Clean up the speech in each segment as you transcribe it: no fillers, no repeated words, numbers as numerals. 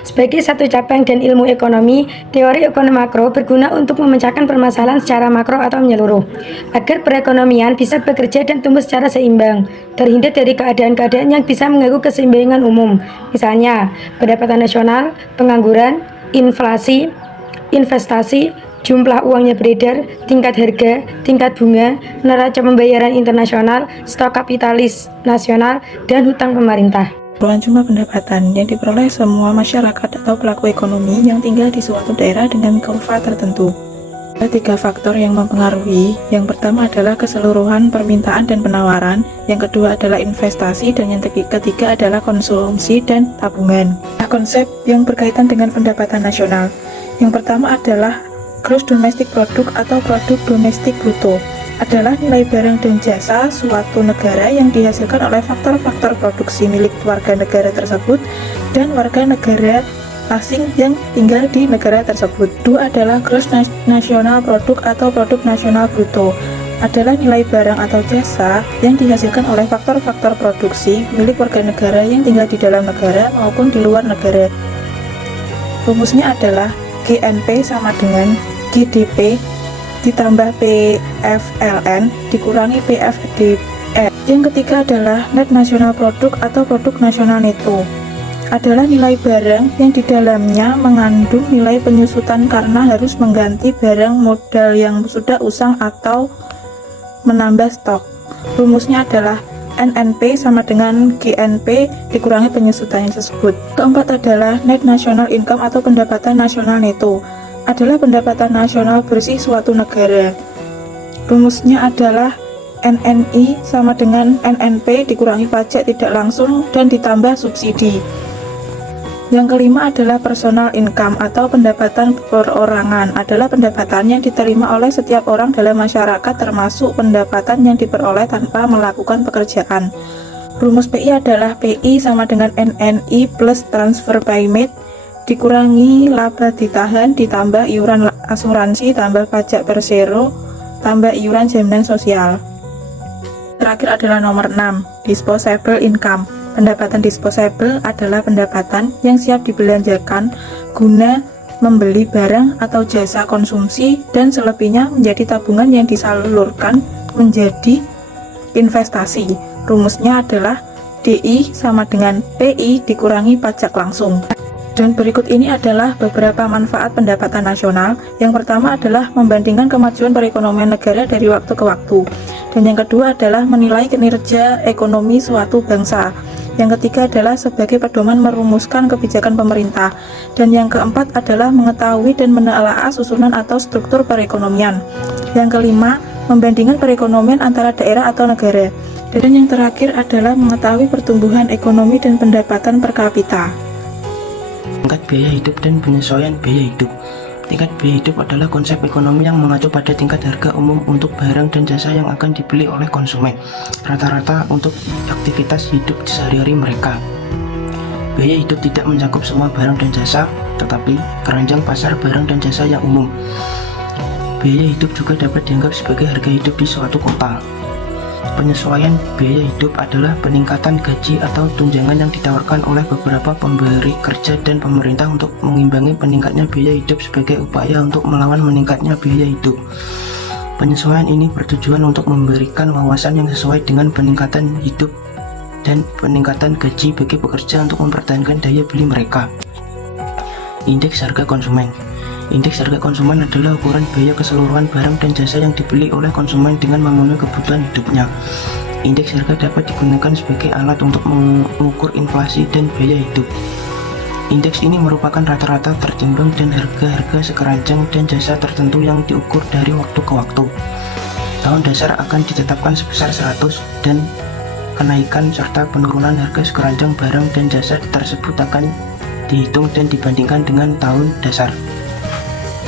Sebagai satu cabang dan ilmu ekonomi, teori ekonomi makro berguna untuk memecahkan permasalahan secara makro atau menyeluruh, agar perekonomian bisa bekerja dan tumbuh secara seimbang, terhindar dari keadaan-keadaan yang bisa mengganggu keseimbangan umum, misalnya pendapatan nasional, pengangguran, inflasi, investasi, jumlah uangnya beredar, tingkat harga, tingkat bunga, neraca pembayaran internasional, stok kapitalis nasional, dan hutang pemerintah. Keseluruhan jumlah pendapatan yang diperoleh semua masyarakat atau pelaku ekonomi yang tinggal di suatu daerah dengan kurva tertentu. Ada 3 faktor yang mempengaruhi. Yang pertama adalah keseluruhan permintaan dan penawaran, yang kedua adalah investasi, dan yang ketiga adalah konsumsi dan tabungan. Konsep yang berkaitan dengan pendapatan nasional. Yang pertama adalah Gross Domestic Product atau produk domestik bruto, adalah nilai barang dan jasa suatu negara yang dihasilkan oleh faktor-faktor produksi milik warga negara tersebut dan warga negara asing yang tinggal di negara tersebut. Kedua adalah Gross National Product atau produk nasional bruto, adalah nilai barang atau jasa yang dihasilkan oleh faktor-faktor produksi milik warga negara yang tinggal di dalam negara maupun di luar negara. Rumusnya adalah GNP sama dengan GDP ditambah PFLN dikurangi PFDE. Yang ketiga adalah Net National Product atau produk nasional neto, adalah nilai barang yang di dalamnya mengandung nilai penyusutan karena harus mengganti barang modal yang sudah usang atau menambah stok. Rumusnya adalah NNP sama dengan GNP dikurangi penyusutan tersebut. Keempat adalah Net National Income atau pendapatan nasional neto, adalah pendapatan nasional bersih suatu negara. Rumusnya adalah NNI sama dengan NNP dikurangi pajak tidak langsung dan ditambah subsidi. Yang kelima adalah personal income atau pendapatan perorangan, adalah pendapatan yang diterima oleh setiap orang dalam masyarakat termasuk pendapatan yang diperoleh tanpa melakukan pekerjaan. Rumus PI adalah PI sama dengan NNI plus transfer payment dikurangi laba ditahan ditambah iuran asuransi tambah pajak persero tambah iuran jaminan sosial. Terakhir adalah nomor 6, disposable income. Pendapatan disposable adalah pendapatan yang siap dibelanjakan guna membeli barang atau jasa konsumsi dan selebihnya menjadi tabungan yang disalurkan menjadi investasi. Rumusnya adalah DI sama dengan PI dikurangi pajak langsung. Dan berikut ini adalah beberapa manfaat pendapatan nasional. Yang pertama adalah membandingkan kemajuan perekonomian negara dari waktu ke waktu. Dan yang kedua adalah menilai kinerja ekonomi suatu bangsa. Yang ketiga adalah sebagai pedoman merumuskan kebijakan pemerintah. Dan yang keempat adalah mengetahui dan menelaah susunan atau struktur perekonomian. Yang kelima, membandingkan perekonomian antara daerah atau negara. Dan yang terakhir adalah mengetahui pertumbuhan ekonomi dan pendapatan per kapita. Tingkat biaya hidup dan penyesuaian biaya hidup. Tingkat biaya hidup adalah konsep ekonomi yang mengacu pada tingkat harga umum untuk barang dan jasa yang akan dibeli oleh konsumen, rata-rata untuk aktivitas hidup sehari-hari mereka. Biaya hidup tidak mencakup semua barang dan jasa, tetapi keranjang pasar barang dan jasa yang umum. Biaya hidup juga dapat dianggap sebagai harga hidup di suatu kota. Penyesuaian biaya hidup adalah peningkatan gaji atau tunjangan yang ditawarkan oleh beberapa pemberi kerja dan pemerintah untuk mengimbangi peningkatnya biaya hidup sebagai upaya untuk melawan meningkatnya biaya hidup. Penyesuaian ini bertujuan untuk memberikan wawasan yang sesuai dengan peningkatan hidup dan peningkatan gaji bagi pekerja untuk mempertahankan daya beli mereka. Indeks harga konsumen. Indeks harga konsumen adalah ukuran biaya keseluruhan barang dan jasa yang dibeli oleh konsumen dengan memenuhi kebutuhan hidupnya. Indeks harga dapat digunakan sebagai alat untuk mengukur inflasi dan biaya hidup. Indeks ini merupakan rata-rata tertimbang dan harga-harga sekeranjang dan jasa tertentu yang diukur dari waktu ke waktu. Tahun dasar akan ditetapkan sebesar 100 dan kenaikan serta penurunan harga sekeranjang barang dan jasa tersebut akan dihitung dan dibandingkan dengan tahun dasar.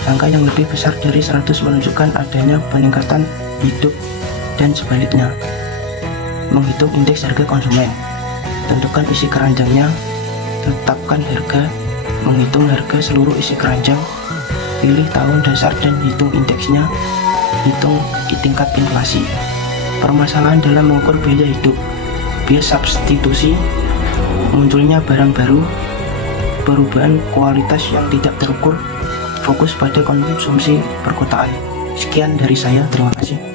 Angka yang lebih besar dari 100 menunjukkan adanya peningkatan hidup dan sebaliknya. Menghitung indeks harga konsumen. Tentukan isi keranjangnya, tetapkan harga, menghitung harga seluruh isi keranjang, pilih tahun dasar dan hitung indeksnya, hitung tingkat inflasi. Permasalahan dalam mengukur biaya hidup. Bias substitusi, munculnya barang baru, perubahan kualitas yang tidak terukur, fokus pada konsumsi perkotaan. Sekian dari saya, terima kasih.